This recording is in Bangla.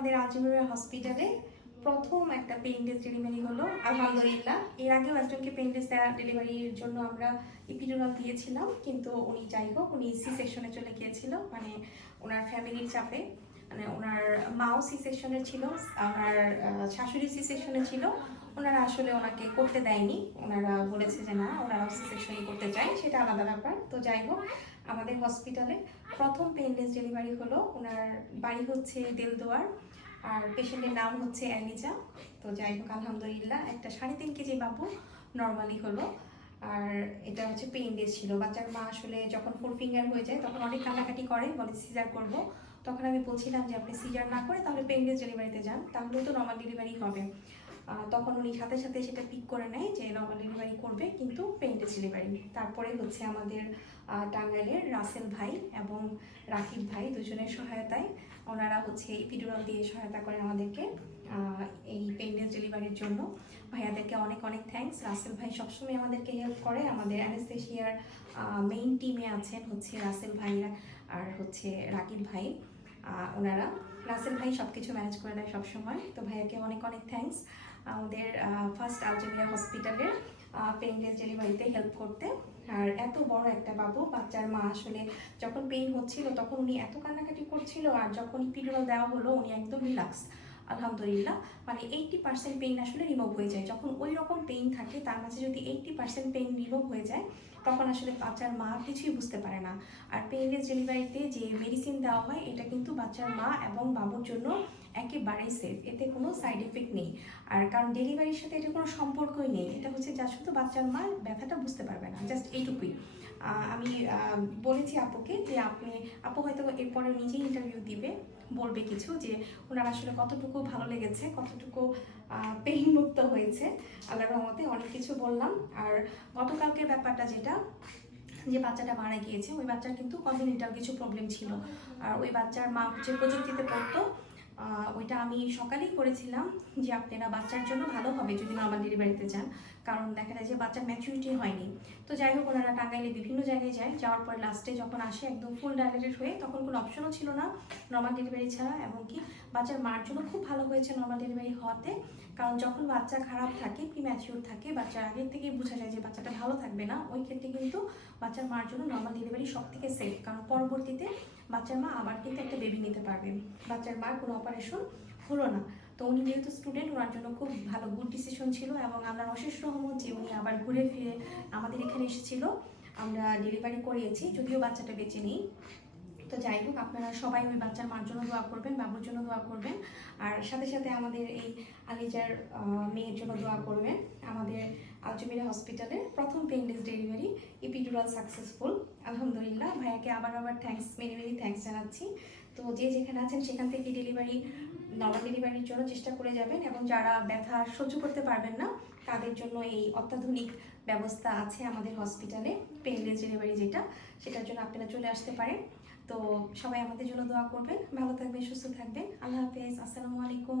আমাদের আলজিমেরা হসপিটালে প্রথম একটা পেইনলেস ডেলিভারি হলো আলহামদুলিল্লাহ। এর আগেও একজনকে পেইনলেস ডেলিভারির জন্য আমরা ইপিডুরাল দিয়েছিলাম, কিন্তু উনি যাই হোক উনি সি সেকশনে চলে গিয়েছিল, মানে ওনার ফ্যামিলির চাপে। মানে ওনার মাও সি সেকশনে ছিল, ওনার শাশুড়ি সি সেকশনে ছিল। ওনারা আসলে ওনাকে করতে দেয়নি, ওনারা বলেছে যে না ওনারা সি সেকশনই করতে চায়, সেটা আলাদা ব্যাপার। তো যাই হোক আমাদের হসপিটালে প্রথম পেইনলেস ডেলিভারি হলো। ওনার বাড়ি হচ্ছে দেলদুয়ার, আর পেশেন্টের নাম হচ্ছে অ্যালিজা। তো যাই হোক আলহামদুলিল্লাহ একটা 3.5 কেজি বাবু নর্মালি হলো। আর এটা হচ্ছে পেইনলেস ছিল। বাচ্চার মা আসলে যখন 4 ফিঙ্গার হয়ে যায় তখন অনেক কান্নাকাটি করে, বলে সিজার করব। তখন আমি বলছিলাম যে আপনি সিজার না করে তাহলে পেইনলেস ডেলিভারিতে যান, তাহলে তো নর্মাল ডেলিভারি হবে। তখন উনি সাথে সাথে সেটা পিক করে নেয় যে নর্মাল ডেলিভারি করবে, কিন্তু পেইনলেস ডেলিভারি। তারপরে হচ্ছে আমাদের টাঙ্গাইলের রাসেল ভাই এবং রাকিব ভাই দুজনের সহায়তায় ওনারা হচ্ছে এপিডুরাল দিয়ে সহায়তা করে আমাদেরকে এই পেইনলেস ডেলিভারির জন্য। ভাইয়াদেরকে অনেক অনেক থ্যাঙ্কস। রাসেল ভাই সবসময় আমাদেরকে হেল্প করে। আমাদের অ্যানেস্থেশিয়ার মেইন টিমে আছেন হচ্ছে রাসেল ভাই আর হচ্ছে রাকিব ভাই। ওনারা রাসেল ভাই সব কিছু ম্যানেজ করে দেয় সবসময়। তো ভাইয়াকে অনেক অনেক থ্যাঙ্কস আমাদের ফার্স্ট আলজেমিয়া হসপিটালের পেইনলেস ডেলিভারিতে হেল্প করতে। আর এত বড় একটা বাবু, বাচ্চার মা আসলে যখন পেইন হচ্ছিল তখন উনি এত কান্নাকাটি করছিল, আর যখন ইপিডুরাল দেওয়া হলো উনি একদম রিল্যাক্স আলহামদুলিল্লাহ। মানে 80% পেইন আসলে রিমুভ হয়ে যায়। যখন ওই রকম পেইন থাকে তার মাঝে যদি 80% পেইন রিমুভ হয়ে যায় তখন আসলে বাচ্চার মা কিছুই বুঝতে পারে না। আর পেইনলেস ডেলিভারিতে যে মেডিসিন দেওয়া হয় এটা কিন্তু বাচ্চার মা এবং বাবুর জন্য একেবারেই সেফ, এতে কোনো সাইড এফেক্ট নেই। আর কারণ ডেলিভারির সাথে এটা কোনো সম্পর্কই নেই, এটা হচ্ছে যা শুধু বাচ্চার মা ব্যথাটা বুঝতে পারবে না, জাস্ট এইটুকুই। আমি বলেছি আপুকে যে আপু হয়তো এরপরে নিজেই ইন্টারভিউ দিবে, বলবে কিছু যে ওনার আসলে কতটুকু ভালো লেগেছে, কতটুকু পেইন মুক্ত হয়েছে। আল্লাহর রহমতে অনেক কিছু বললাম। আর গতকালকের ব্যাপারটা যেটা, যে বাচ্চাটা মারা গিয়েছে ওই বাচ্চার কিন্তু কনজেনিটাল কিছু প্রবলেম ছিল। আর ওই বাচ্চার মা যে প্রযুক্তিতে পড়তো, ওইটা আমি সকালেই করেছিলাম যে আপনারা বাচ্চার জন্য ভালো হবে যদি নর্মাল ডেলিভারিতে যান, কারণ দেখা যায় যে বাচ্চার ম্যাচুরিটি হয়নি। তো যাই হোক ওনারা টাঙ্গাইলে বিভিন্ন জায়গায় যায়, যাওয়ার পর লাস্টে যখন আসে একদম ফুল ডাইলেটেড হয়ে, তখন কোনো অপশনও ছিল না নর্মাল ডেলিভারি ছাড়া। এবং কি বাচ্চার মার জন্য খুব ভালো হয়েছে নর্মাল ডেলিভারি হওয়াতে, কারণ যখন বাচ্চা খারাপ থাকে, প্রিম্যাচিউর থাকে, বাচ্চার আগের থেকেই বোঝা যায় যে বাচ্চাটা ভালো থাকবে না, ওই ক্ষেত্রে কিন্তু বাচ্চার মার জন্য নর্মাল ডেলিভারি সব থেকে সেফ, কারণ পরবর্তীতে বাচ্চার মা আবার কিন্তু একটা বেবি নিতে পারবে। বাচ্চার মার কোনো অপারেশন হলো না। তো উনি যেহেতু স্টুডেন্ট, ওনার জন্য খুব ভালো গুড ডিসিশন ছিল। এবং আল্লাহর অশেষ রহমত যে উনি আবার ঘুরে ফিরে আমাদের এখানে এসেছিল, আমরা ডেলিভারি করিয়েছি, যদিও বাচ্চাটা বেঁচে নেই। তো যাই হোক আপনারা সবাই ওই বাচ্চার মার জন্য দোয়া করবেন, বাবুর জন্য দোয়া করবেন, আর সাথে সাথে আমাদের এই আলিজার মেয়ের জন্য দোয়া করবেন। আমাদের আলজমিরা হসপিটালের প্রথম পেইনলেস ডেলিভারি এপিডুরাল সাকসেসফুল আলহামদুলিল্লাহ। ভাইয়াকে আবার থ্যাঙ্কস, মেনি মেনি থ্যাঙ্কস জানাচ্ছি। তো যে যেখানে আছেন সেখান থেকে ডেলিভারি নর্মাল ডেলিভারির জন্য চেষ্টা করে যাবেন, এবং যারা ব্যথা সহ্য করতে পারবেন না তাদের জন্য এই অত্যাধুনিক ব্যবস্থা আছে আমাদের হসপিটালে, পেইনলেস ডেলিভারি যেটা, সেটার জন্য আপনারা চলে আসতে পারেন। তো সবাই আমাদের জন্য দোয়া করবেন, ভালো থাকবেন, সুস্থ থাকবেন। আল্লাহ হাফেজ, আসসালামু আলাইকুম।